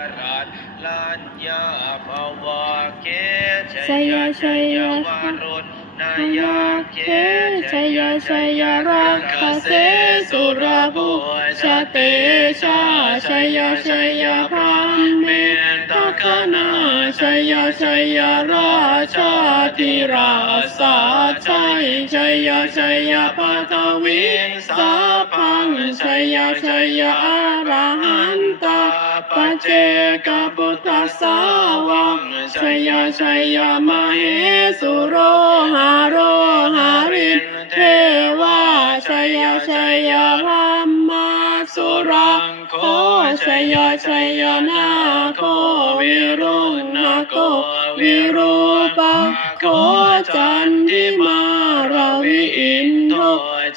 รัตลัญญาภวะเกชชยชยววารุณนายาเกชยชยรักขเสสุรบุชาเตชาชยชยพรามเมตคณาชยชยราชาธิราสาชัยชยชยปัทวิสาพังชยชยอาระหันตาปัจ เจกพุทธสาวกชยชัยมเหสุโรหาโรหารินเทวาชัยชัยพรหมมาสุรังโคชัยชัยนาโควิรุณโกวิรูปังโคจันทิมาราวิอินโท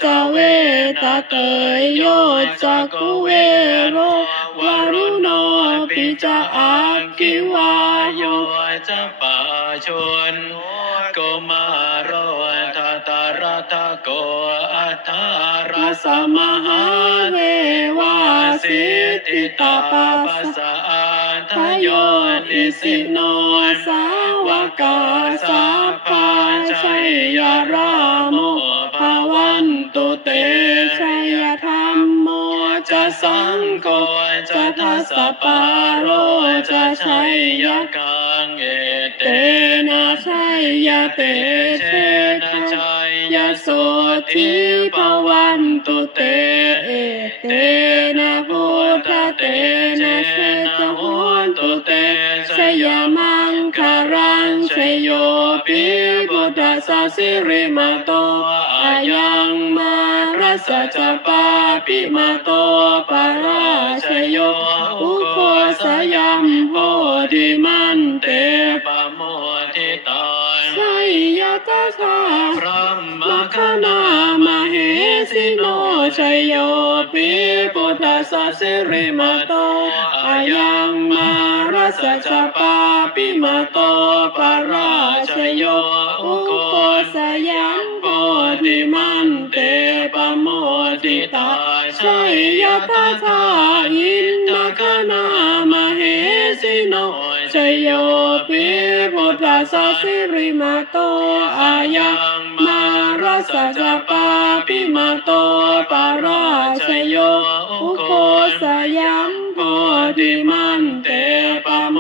จเวตเตยโยจักกุเวโร วารุโนปิจาอาคิวาโยจะปาชนโกมาโรทัตรทโกอัตารัรัสมมหาเววาสิสิตาตาปัสสะอาททโยนิสิโนสาวกาสาสาพพาชัยยาราโมภาวันตุเตชัยยธรรมโมจะสังโฆ สปาโรจะชัยยะกังเอเตนะชัยยะเตเชทนะชัยยะโสทิทิภภวันตุเตเอเตนะพุทธเตเตนะเชตนะโหนตุเตเตชชยยมังคารังงชชยโยปิปิพุพุททธธสสิริมาโตอาอายังมามารัสจะจะปาปาปิมาโตปาปารา ธิมันเตปะโมทิตาชัยยะตถาพระมคณามเหสิโนชัยโยปิพุทธสสสิริมาโตอายังมารัสจปาปิมาโตปาราชโยอุโคสยัมโพธิมันเตปะโมทิตาชัยยะตถาอินทคณามเห สิโนชยโยปิพุทธสสสิริมาโตอายังมารัสจปาปิมาโตปาราชโยอุโคสยัมโพธิมันเตปะโม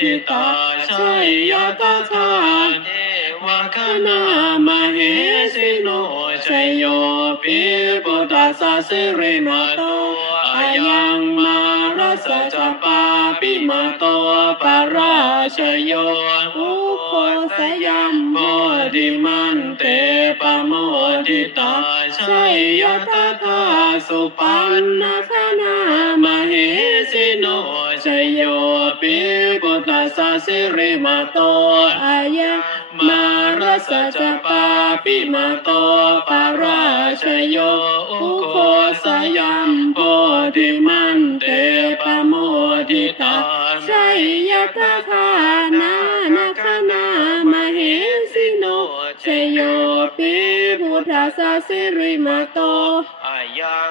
ทิตาชัยยะตถาเทวคคณาณามเหสิโนชยโยปิพุทธสสสิริมาโตอายังมารัสจปา ปิมาโตปาราชโยอุโคสยัมโพธิมันเตปะโมทิตาชัยยะตถาสุปันนะคณามเหสิโนชัยโยปิพุทธสสสิริมาโตอายังมารัสจะปาปิมาโตปาราชโยอุโคสยัมโพธิมัน ตาชัยยะตถานานาคานามเหสิโนชโยปิพุทธาสสิริมาโตอายัง